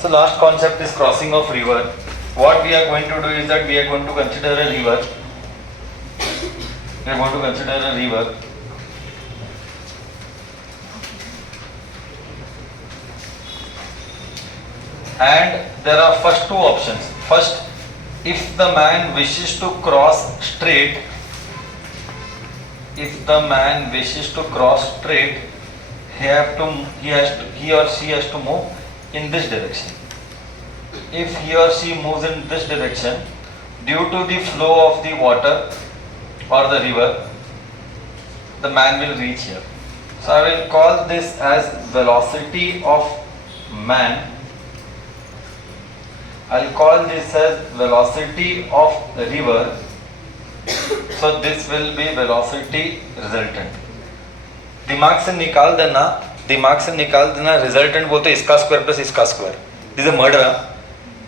So last concept is crossing of river. What we are going to do is that we are going to consider a river. We are going to consider a river. And there are first two options. First, if the man wishes to cross straight, he or she has to move in this direction. If he or she moves in this direction, due to the flow of the water or the river, the man will reach here. So I will call this as velocity of man. I'll call this as velocity of the river. So this will be velocity resultant. दिमाग से निकाल देना resultant बोलते इसका square plus इसका square. This is a murder.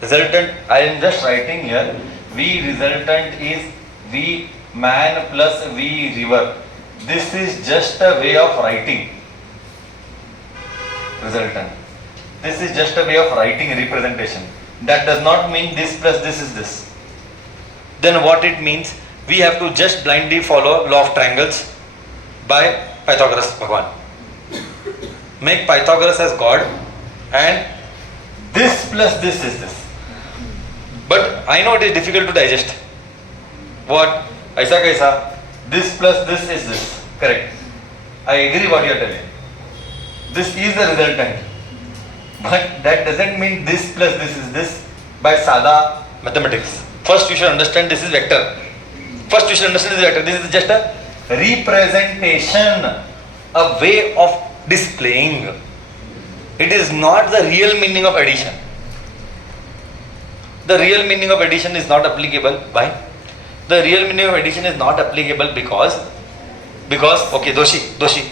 Resultant, I am just writing here, V resultant is V man plus V river. This is just a way of writing resultant. This is just a way of writing representation. That does not mean this plus this is this. Then what it means, we have to just blindly follow law of triangles by Pythagoras Bhagwan. Make Pythagoras as God and this plus this is this. But I know it is difficult to digest. What? Aisa kaisa? This plus this is this. Correct. I agree what you are telling. This is the resultant. But that doesn't mean this plus this is this by Sada mathematics. First you should understand this is vector. This is just a representation, a way of displaying. It is not the real meaning of addition. The real meaning of addition is not applicable. Why? The real meaning of addition is not applicable because okay, doshi.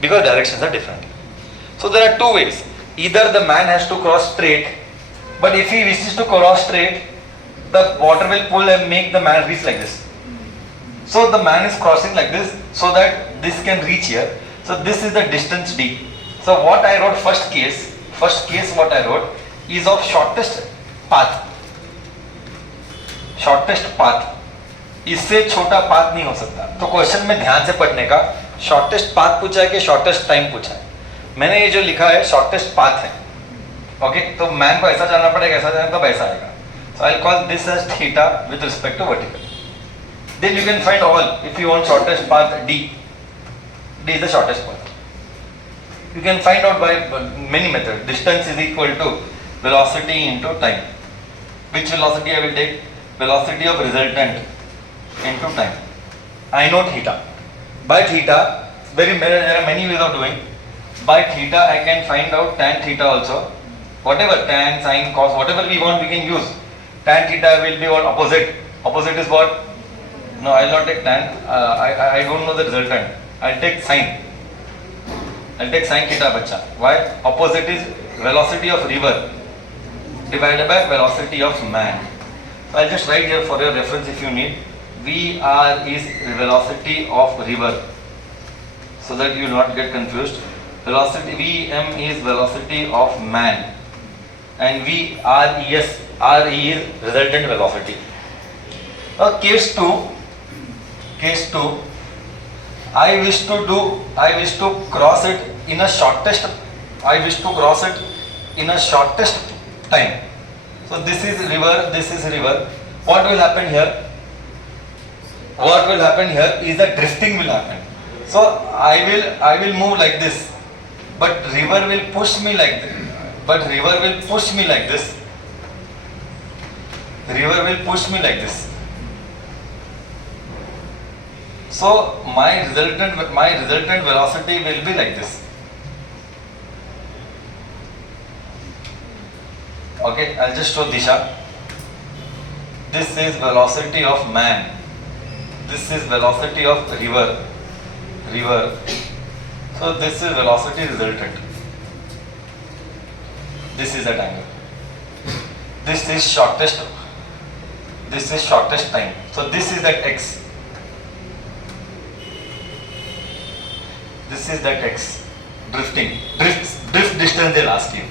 Because directions are different. So there are two ways. Either the man has to cross straight, but if he wishes to cross straight, the water will pull and make the man reach like this. So the man is crossing like this so that this can reach here. So this is the distance d. So what I wrote first case what I wrote is of shortest path. इससे छोटा path नहीं हो सकता. तो question में ध्यान से पढ़ने का, शॉर्टेस्ट पाथ पूछा है कि शॉर्टेस्ट टाइम पूछा है. मैंने ये जो लिखा है शॉर्टेस्ट पाथ है. ओके, तो मैन को ऐसा जाना पड़ेगा, ऐसा जाना तब ऐसा आएगा. So I'll call this as theta with respect to vertical. Then you can find all. If you want shortest path d is the shortest path. You can find out by many methods. Distance is equal to velocity into time. Which velocity I will take? Velocity of resultant into time. I know theta. By theta, there are many ways of doing. By theta I can find out tan theta also. Whatever, tan, sin, cos, whatever we want we can use. Tan theta will be what? Opposite. Opposite is what? No, I will not take tan. I don't know the resultant. I will take sine. I will take sine theta bacha. Why? Opposite is velocity of river divided by velocity of man. So I will just write here for your reference if you need. VR is velocity of river, so that you will not get confused. Velocity Vm is velocity of man, and RE is resultant velocity. Case 2. I wish to cross it in a shortest time. So this is river. What will happen here? Is that drifting will happen. So I will move like this, but river will push me like this. So my resultant velocity will be like this. Okay, I'll just show Disha. This is velocity of man. This is velocity of river. So this is velocity resultant. This is that angle. This is shortest time. So this is that x. This is that x. Drift distance they'll ask you.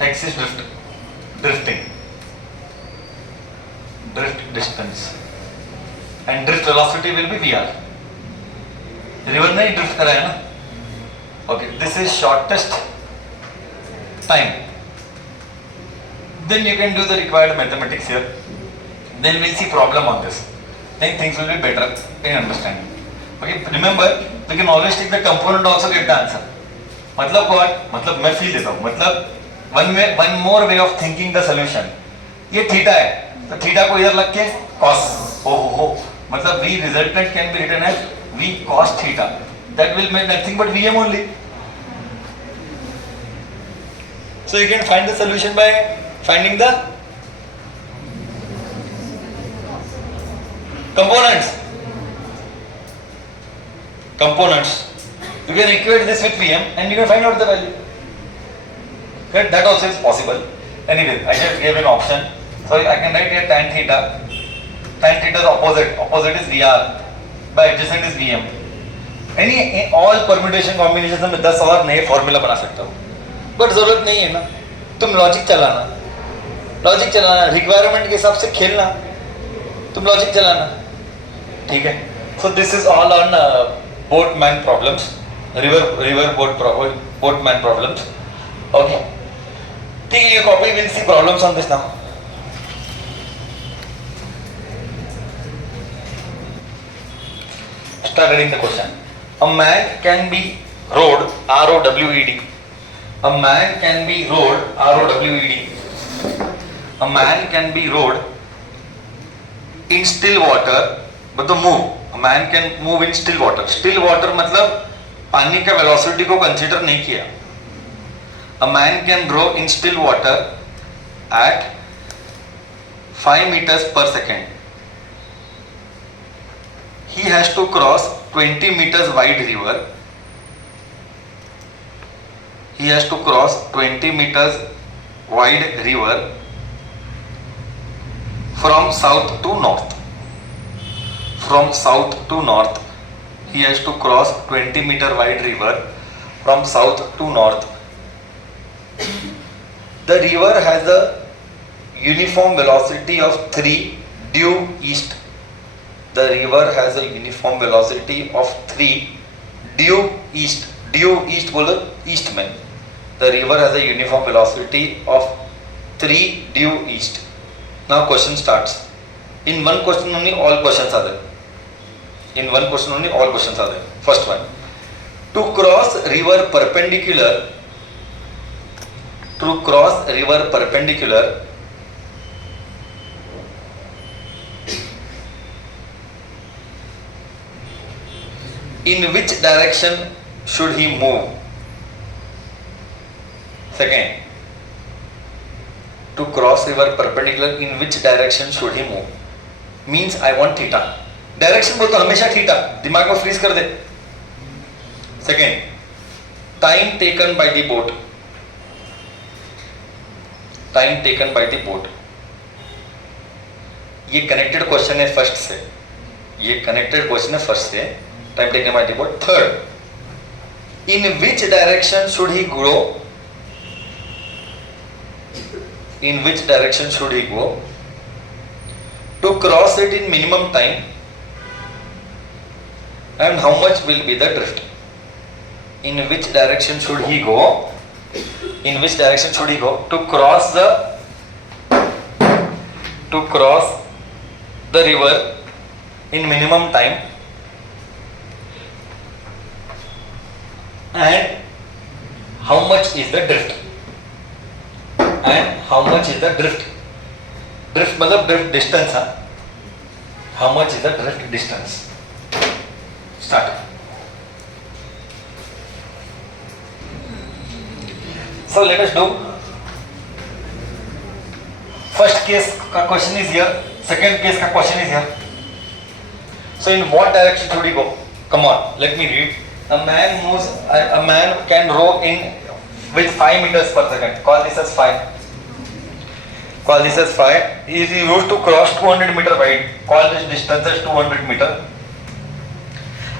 x is drifting, drift distance, and drift velocity will be vr. River ने drift करा है ना. Okay, this is shortest time. Then you can do the required mathematics here. Then we'll see problem on this. Then things will be better in understanding. Okay, remember we can always take the component also get the answer. मतलब what? मतलब मैं feel देता हूँ. मतलब one more way of thinking the solution. ये theta है, तो theta को इधर लग के cos. हो मतलब v resultant can be written as v cos theta. That will make nothing but vm only. So you can find the solution by finding the components. You can equate this with Vm and you can find out the value. Okay, that also is possible. Anyway, I just gave an option. So I can write here tan theta. Tan theta is opposite is Vr. By adjacent is Vm. All permutation combinations में 10 और नए formula बना सकता हूँ. But जरूरत नहीं है ना. तुम लॉजिक चलाना, रिक्वायरमेंट के हिसाब से खेलना, तुम लॉजिक चलाना. ठीक है. So this is all on boatman problems, river boatman problems. Okay. ठीक है, ये copy will see problems on this now. Start reading the question. A man can be rowed, R-O-W-E-D. A man can be rowed, R-O-W-E-D. A man can be rowed in still water, but the move. A man can move in still water. Still water मतलब पानी का velocity को consider नहीं किया. A man can row in still water at 5 meters per second. He has to cross 20 meters wide river. He has to cross 20 meters wide river from south to north. From south to north. He has to cross 20 meter wide river from south to north. The river has a uniform velocity of 3 due east. The river has a uniform velocity of 3 due east. Due east बोलो east में. The river has a uniform velocity of 3 due east. Now question starts. In one question only all questions are there. In one question only all questions are there. First one. To cross river perpendicular. To cross river perpendicular. In which direction should he move? Second, to cross river perpendicular, in which direction should he move? Means I want theta. Direction बोल तो हमेशा theta, दिमाग में freeze कर दे. Second, time taken by the boat. Time taken by the boat. ये connected question है first से. ये कनेक्टेड क्वेश्चन है फर्स्ट से. Time taken by the boat. Third, in which direction should he go? In which direction should he go? To cross it in minimum time, and how much will be the drift? In which direction should he go? In which direction should he go to cross the river in minimum time? And how much is the drift? And how much is the drift? Drift मतलब drift distance हाँ. How much is the drift distance? Start. So let us do. First case का question is here. Second case का question is here. So in what direction should we go? Come on, let me read. A man can row in with 5 meters per second. Call this as 5. Call this as 5. He is used to cross 200 meter wide. Call this distance as 200 meter.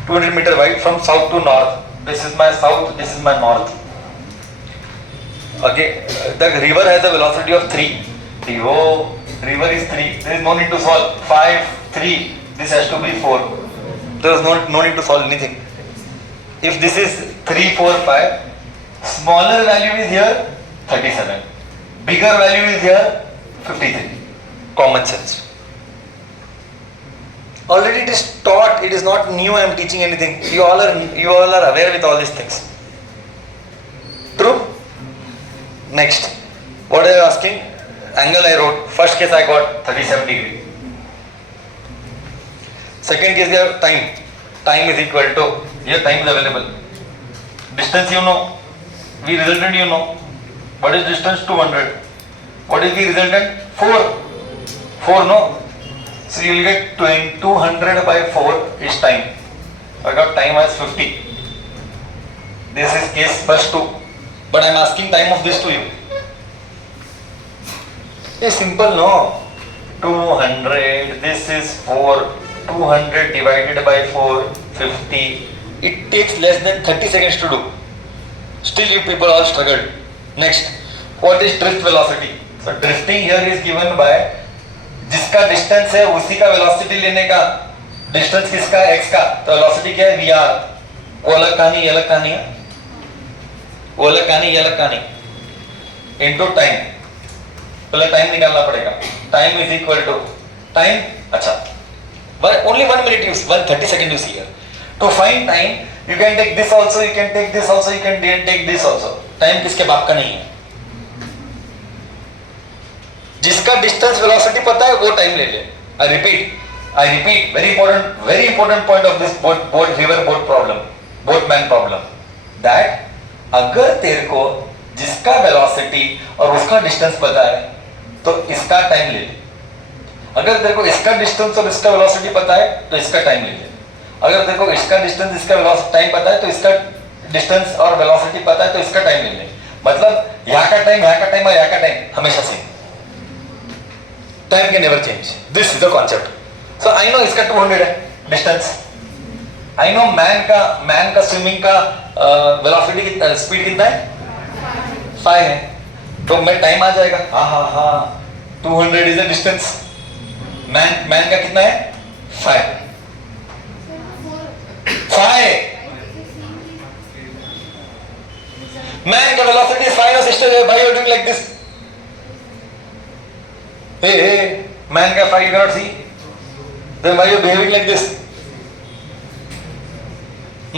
200 meter wide from south to north. This is my south, this is my north. Okay, the river has a velocity of 3. River is 3. There is no need to solve. 5, 3. This has to be 4. There is no need to solve anything. If this is 3, 4, 5, smaller value is here 37. Bigger value is here 53. Common sense. Already it is taught. It is not new. I am teaching anything. You all are aware with all these things. True? Next. What are you asking? Angle I wrote. First case I got 37 degree. Second case you have time. Time is equal to, here time is available. Distance you know. V resultant you know. What is distance? 200. What is V resultant? 4. 4 no. So you will get 200 by 4 is time. I got time as 50. This is case first 2. But I am asking time of this to you. It's simple no. 200, this is 4. 200 divided by 4, 50. It takes less than 30 seconds to do. Still you people all struggled. Next, what is drift velocity? So drifting here is given by जिसका distance है उसी का velocity लेने का. Distance किसका? x का. तो velocity क्या है? vr. वो अलग कहानी, ये अलग कहानी है. वो अलग कहानी, ये अलग कहानी. Into time. पहले टाइम निकालना पड़ेगा. Time is equal to time. अच्छा, only 1 minute use, 130 second use here. To find time, you can take this also, you can take this also, you can take this also. Time किसके बाप का नहीं है. जिसका distance velocity पता है वो टाइम ले ले. I repeat, very important point of this boat river boat problem, boatman problem. That अगर तेरे को जिसका वेलोसिटी और उसका डिस्टेंस पता है तो इसका टाइम ले ले. अगर तेरे को इसका डिस्टेंस और इसका वेलोसिटी पता है तो इसका टाइम ले ले. अगर तेरे को इसका डिस्टेंस इसका वेलोसिटी टाइम पता है तो इसका डिस्टेंस और वेलोसिटी पता है तो इसका टाइम ले ले. मतलब यहाँ का टाइम और यहाँ का टाइम हमेशा same. Time can never change. This is the concept. So I know इसका 200 है डिस्टेंस. आई नो मैन का स्विमिंग का वेलोसिटी स्पीड कितना है? 5 है. तो मैं टाइम आ जाएगा. हाँ 200 इज द डिस्टेंस. मैन का कितना है? 5. मैन का वेलोसिटी इज 5. सिस्टर भाई you are doing like this. Hey, man का 5 you cannot see. Then why you behaving like this?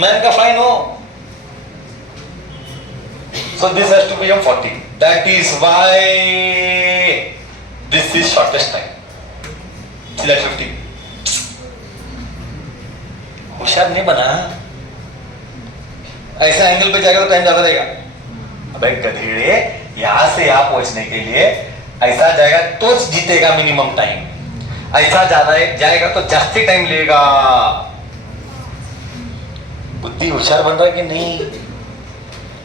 Man का 5 no. So this has to become 40. That is why this is shortest time. See that 50. होशियार नहीं बना. ऐसा angle पे जाएगा तो time ज्यादा रहेगा. अबे गधेड़े, यहां से यहां पहुंचने के लिए ऐसा जाएगा तो जीतेगा मिनिमम टाइम. ऐसा ज्यादा जाएगा तो जास्ती टाइम लेगा. बुद्धि होशियार बन रहा है कि नहीं?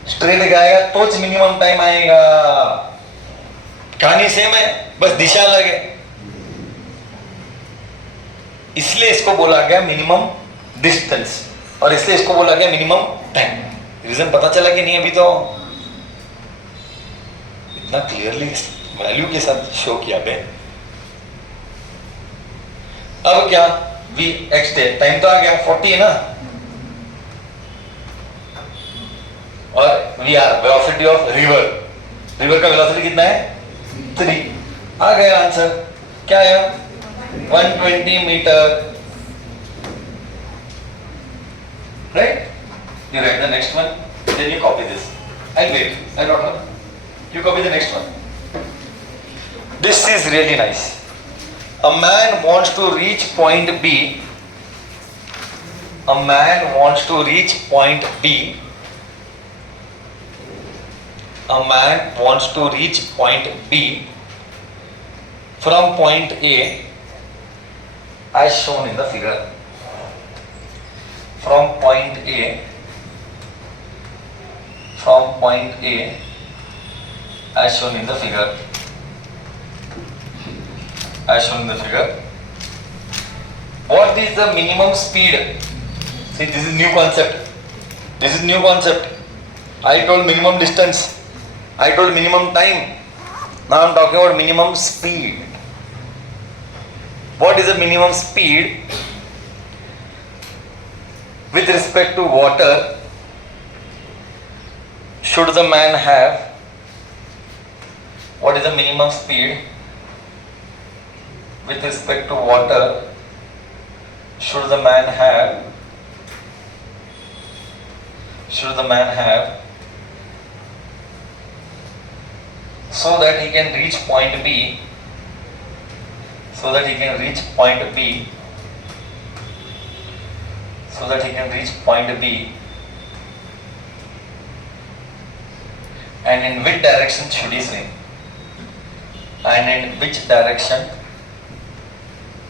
स्ट्रेट जाएगा तो मिनिमम टाइम आएगा. कहानी सेम है, बस दिशा अलग है. इसलिए इसको बोला गया मिनिमम डिस्टेंस और इसलिए इसको बोला गया मिनिमम टाइम. रीजन पता चला कि नहीं? अभी तो इतना क्लियरली वैल्यू के साथ शो किया गया. अब क्या? वी एक्स डे टाइम तो आ गया 40 है ना. और we are velocity of river का वेलोसिटी कितना है? 3. आ गया आंसर. क्या आया? 120 metre. Right. You write the next one, then you copy this. I wait, I don't know. You copy the next one. This is really nice. A man wants to reach point B. A man wants to reach point B. A man wants to reach point B from point A as shown in the figure. From point A as shown in the figure. What is the minimum speed? See, this is new concept. I told minimum distance. I told minimum time. Now I'm talking about minimum speed. What is the minimum speed with respect to water should the man have? What is the minimum speed with respect to water should the man have? Should the man have so that he can reach point B? So that he can reach point B. So that he can reach point B. And in which direction should he swim? And in which direction?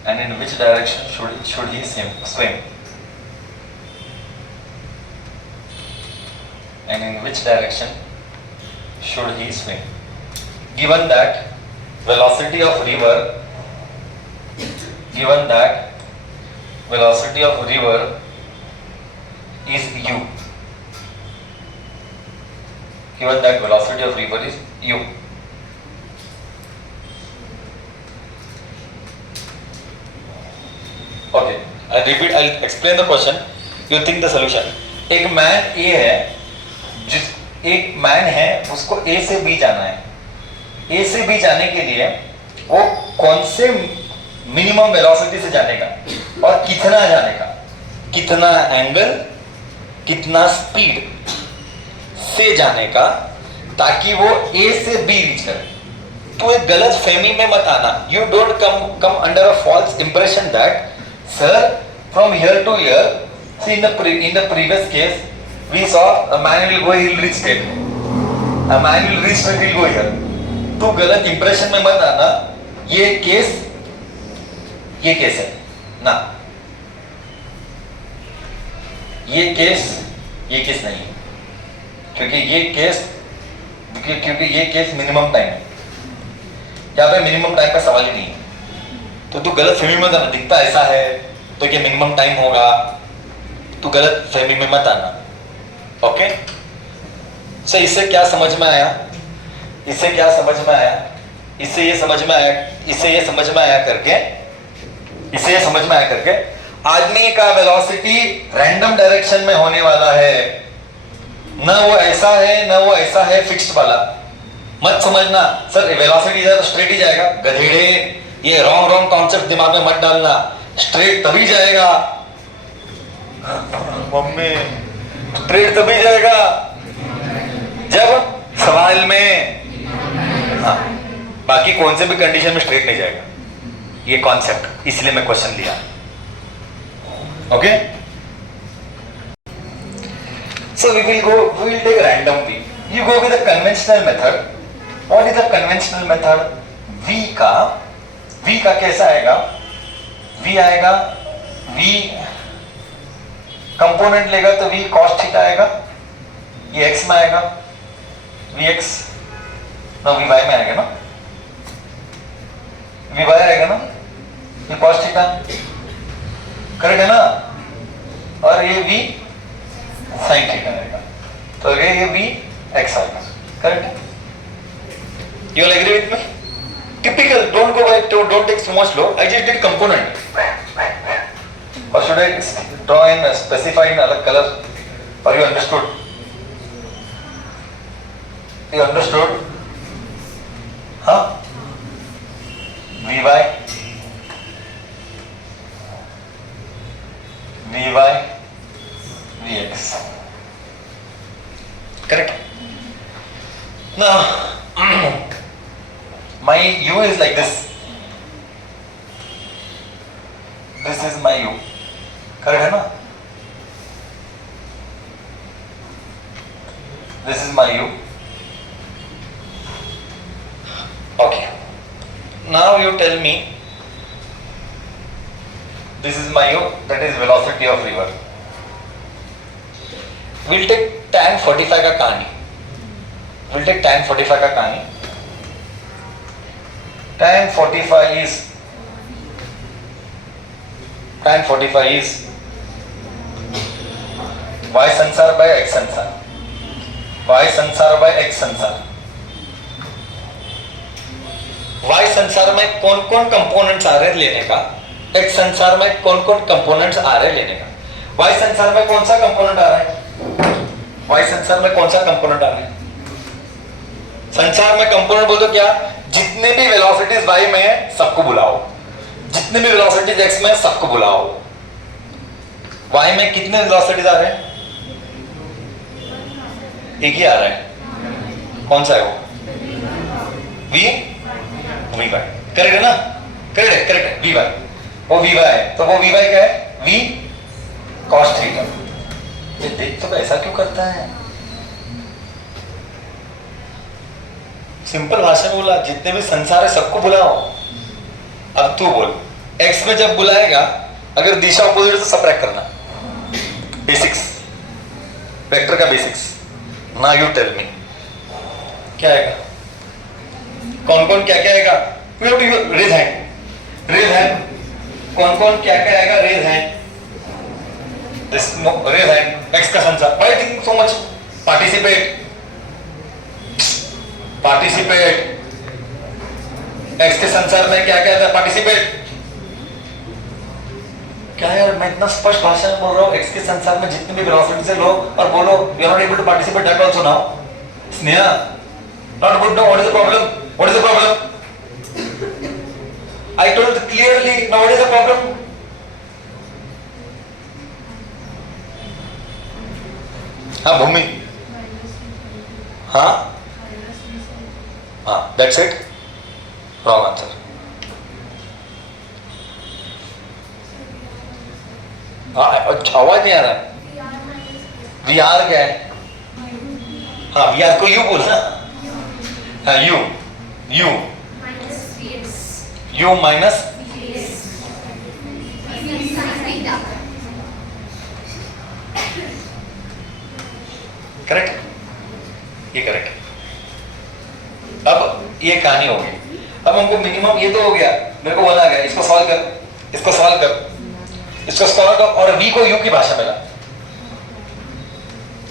And in which direction should he swim? And in which direction should he swim? Given that velocity of river, given that velocity of river is u, given that velocity of river is u, okay, I'll explain the question, you think the solution. एक man ए है, एक man है, उसको ए से B जाना है. ए से B जाने के लिए वो कौन से मिनिमम वेलोसिटी से जानेगा और कितना जानेगा, कितना एंगल, कितना स्पीड से जानेगा ताकि वो ए से बी रीच करे. तो एक गलत फहमी में मत आना. You don't come under a false impression that sir from here to here. See in the previous case we saw a man will go, he will reach straight, a man will reach straight, he will go here. तो गलत impression में मत आना. ये case है ना, ये case नहीं है, क्योंकि ये केस मिनिमम टाइम है. यहाँ पे मिनिमम टाइम का सवाल ही नहीं है. तो तू गलत फहमी में मत आना. दिखता ऐसा है तो क्या मिनिमम टाइम होगा, तू गलत फहमी में मत आना. ओके, सो इससे क्या समझ में आया, इससे ये समझ में आया करके आदमी का वेलोसिटी रैंडम डायरेक्शन में होने वाला है. ना वो ऐसा है फिक्स्ड वाला. मत समझना सर वेलोसिटी जाए तो स्ट्रेट ही जाएगा. गधेड़े, ये रॉन्ग कॉन्सेप्ट दिमाग में मत डालना. स्ट्रेट तभी जाएगा मम्मी, स्ट्रेट तभी जाएगा जब सवाल में, हाँ, बाकी कौन से भी कंडीशन में स्ट्रेट नहीं जाएगा. ये कॉन्सेप्ट, इसलिए मैं क्वेश्चन लिया. Okay, so we will take random v. You go with the conventional method. What is the conventional method? V का कैसा आएगा? वी आएगा, वी कंपोनेंट लेगा तो वी कॉस थीटा आएगा. ये एक्स में आएगा, वी एक्स ना वी वाई में आएगा ना, वी वाई आएगा ना, ये कॉस थीटा करेक्ट है ना, और ये वी साइन थीटा आएगा. तो ये वी एक्स आएगा. Correct? You will agree with me? Typical. Don't go back, don't take so much load. I just did component. Or should I draw in specify in other color? Or you understood? You understood? Huh? Vy, Vx. Correct? Now, my u is like this. This is my u. Correct है ना? This is my u. Okay. Now you tell me. This is my u. That is velocity of river. We'll take tan 45 का कहानी. Tan 45 is y संसार by x संसार. Y संसार में कौन कौन कंपोनेंट्स आ रहे हैं लेने का, एक्स संसार में कौन कौन कंपोनेंट्स आ रहे हैं लेने का। वाई संसार में कौन सा कंपोनेंट आ रहा है, वाई संसार में कौन सा कंपोनेंट आ रहा है। संसार में कंपोनेंट बोल दो क्या, जितने भी वेलोसिटीज वाई में है सबको बुलाओ, जितने भी वेलोसिटीज एक्स में है सबको बुलाओ। वाई में कितने वेलोसिटीज आ रहे हैं, एक ही आ रहा है, कौन सा है वो, वी वी वाई, करेक्ट है ना, करेक्ट है, करेक्ट है, वी वाई, वो वी वाई है, तो वो वी वाई क्या है, वी कॉस थीटा। ये देख तो ऐसा क्यों करता है, सिंपल भाषा में बोला, जितने भी संसार है सबको बुलाओ। अब तू बोल, एक्स में जब बुलाएगा अगर दिशा अपोजिट तो सबट्रैक्ट करना, बेसिक्स, वेक्टर का basics. Now you tell me क्या आएगा, कौन कौन क्या क्या आएगा, रेज हैंड, रेज हैंड, कौन कौन क्या क्या आएगा, raise hand, raise hand, x का संसार, why thinking so much, participate, participate, x के संसार में क्या क्या था, पार्टिसिपेट। क्या यार मैं इतना स्पष्ट भाषा में बोल रहा हूँ, एक्स के संसार में जितने भी वेलोसिटी से लो और बोलो you are not able to participate, that also now Sneha not good, no what is the problem, what is the problem, I told clearly, now what is the problem. हाँ भूमि, हाँ हाँ, दैट्स इट, रॉन्ग आंसर। आवाज नहीं आ रहा है, we are क्या है, हाँ वी आर को यू बोलना, हाँ you, you you minus correct, ये करेक्ट। अब ये कहानी हो गई, अब हमको मिनिमम ये तो हो गया, मेरे को वन आ गया, इसको सॉल्व कर, इसको सॉल्व कर, इसको सॉल्व कर, और v को u की भाषा में ला,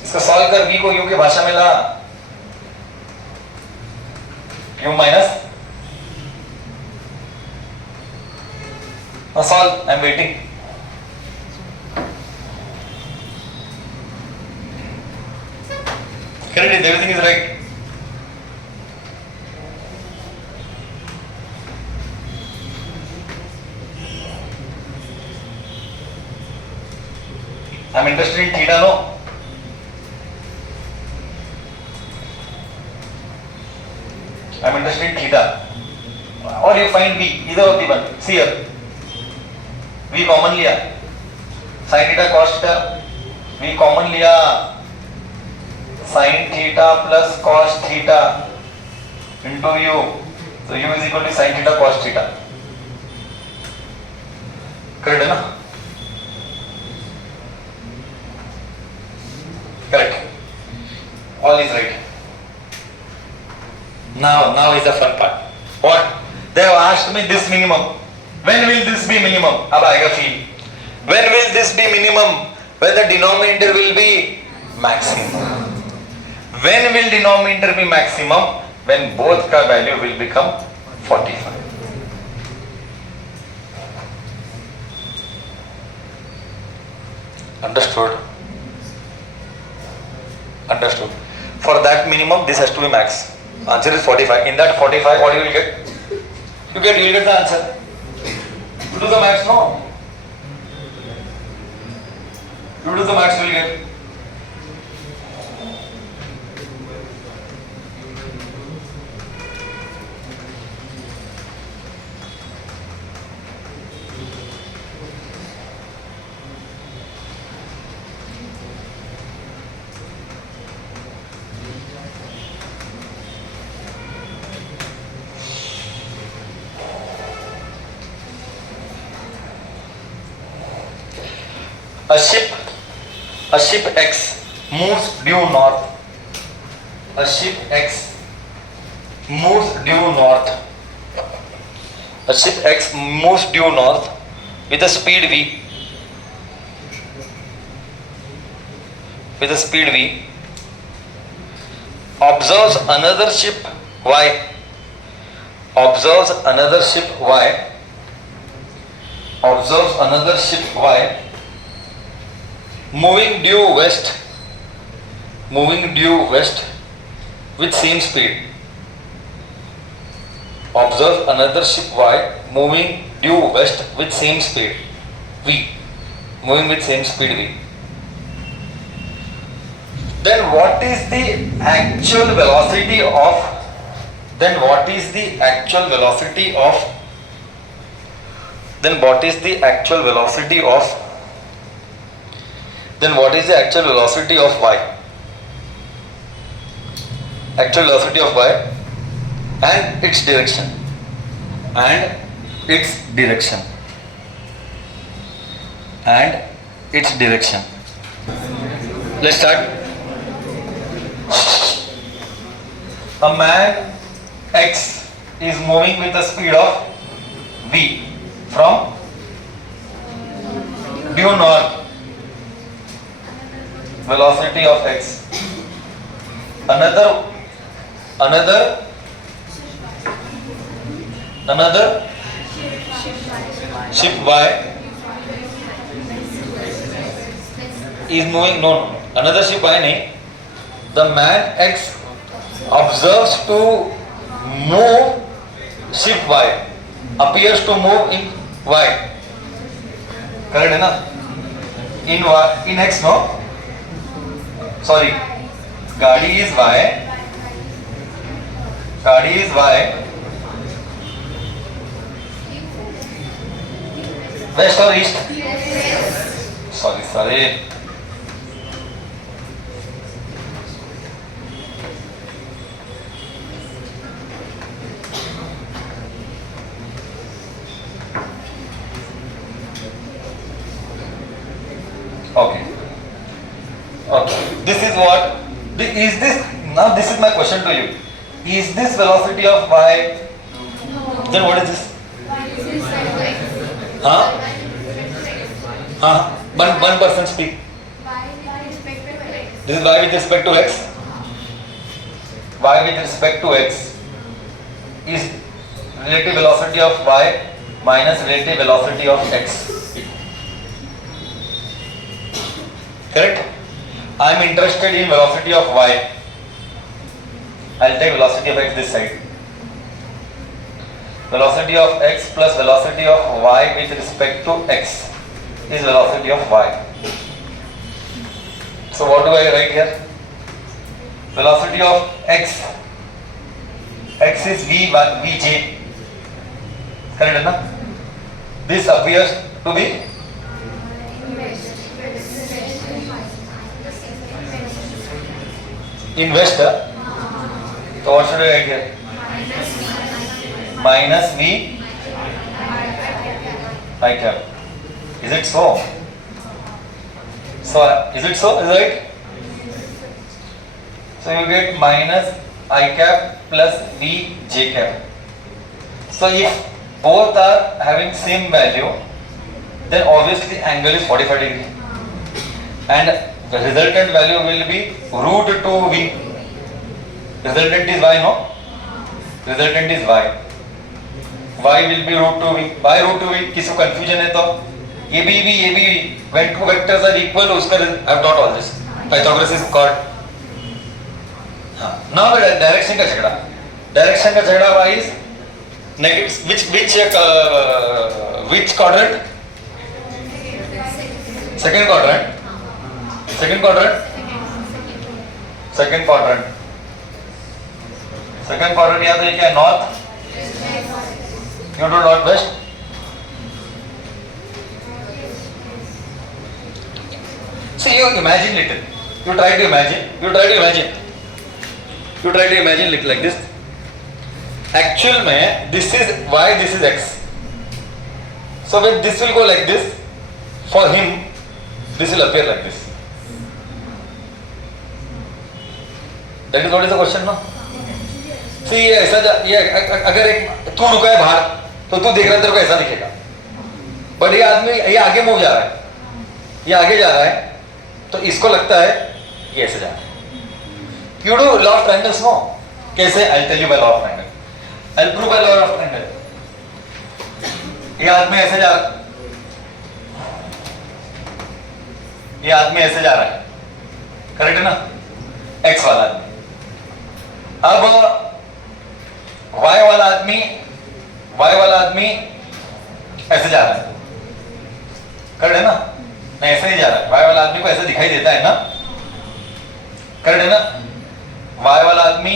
इसको सॉल्व कर, v को u की भाषा में ला, u minus, solve, I am waiting. Correct, everything is right. I'm interested in theta, no? I'm interested in theta. Or you find v, either of the one. See here. v common लिया. Sin theta cos theta. v common लिया. Sin theta plus cos theta into u. So u is equal to sin theta cos theta. Correct है ना? Correct. All is right. Now is the fun part. What? They have asked me this minimum. When will this be minimum? अब आएगा feel. When will this be minimum? When the denominator will be maximum. When will denominator be maximum? When both का value will become 45. Understood? Understood. For that minimum, this has to be max. Answer is 45. In that 45, what you will get? You will get the answer. You do the max, no? You do the max, you will get. A ship X moves due north. A ship X moves due north. A ship X moves due north with a speed v. With a speed v. Observes another ship Y observes another ship Y, observes another ship Y moving due west with same speed. Observe another ship Y moving due west with same speed V, moving with same speed V. Then what is the actual velocity of, then what is the actual velocity of, then what is the actual velocity of, then what is the actual velocity of Y? Actual velocity of Y and its direction. And its direction. And its direction. Let's start. A man X is moving with a speed of V from due north. Velocity of X. Another ship Y is moving, no, another ship Y nahi. The man X observes to move ship Y, appears to move in Y. Correct hai na? In Y, in X no? Sorry. Gaadi is Y. Gaadi is Y. West or east? Sorry. Okay. This is what? Is this, now this is my question to you. Is this velocity of Y? Then what is this? Huh? One person speak. This is Y with respect to X. Y with respect to X is relative velocity of Y minus relative velocity of X. Correct? I am interested in velocity of Y. I'll take velocity of X this side. Velocity of X plus velocity of Y with respect to X is velocity of Y. So what do I write here? Velocity of X. X is Vj. Correct enough? This appears to be in west. So what should I write here? Minus V I cap. Is it so? Is it so? Is it right? So you get minus I cap plus V J cap. So if both are having same value, then obviously angle is 45 degree. And the resultant value will be root 2V. Resultant is Y, no? Resultant is Y. Y will be root 2V. Why root 2V? किसी को confusion है तो AB, when two vectors are equal, उसका I have taught all this. Pythagoras is called. हाँ. Now direction का झगड़ा. Direction का झगड़ा Y is negative. Which quadrant? Second quadrant. Second quadrant. Second quadrant याद है क्या? North. You do north west. So you imagine little. You try to imagine little like this. Actual में this is Y, this is X. So when this will go like this, for him this will appear like this. That is what is the question, no? See ऐसा ये अगर एक तू रुका है बाहर तो तू देख रहा है तेरे को ऐसा दिखेगा. बट ये आदमी ये आगे मूव जा रहा है, ये आगे जा रहा है तो इसको लगता है ये ऐसे जा रहा है. You do law of triangles, no? कैसे? I'll tell you by law of triangle. I will prove by law of angle. ये आदमी ऐसे जा रहा है, ये आदमी ऐसे जा रहा है, करेक्ट है ना, एक्स वाला आदमी। अब वाई वाला आदमी ऐसे जा रहा है, करेक्ट है ना, नहीं ऐसे नहीं जा रहा है, वाई वाला आदमी को ऐसे दिखाई देता है ना, करेक्ट है ना, वाई वाला आदमी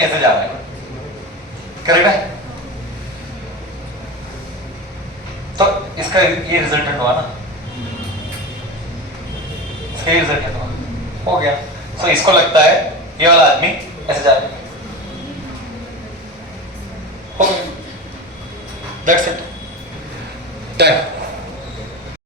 ऐसे जा रहा है, करेक्ट है। तो इसका ये रिजल्टेंट हुआ ना, इसका ये रिजल्टेंट हुआ, हो गया। सो इसको लगता है ये वाला आदमी ऐसे जा रहा है, हो गया, दैट्स इट, डन।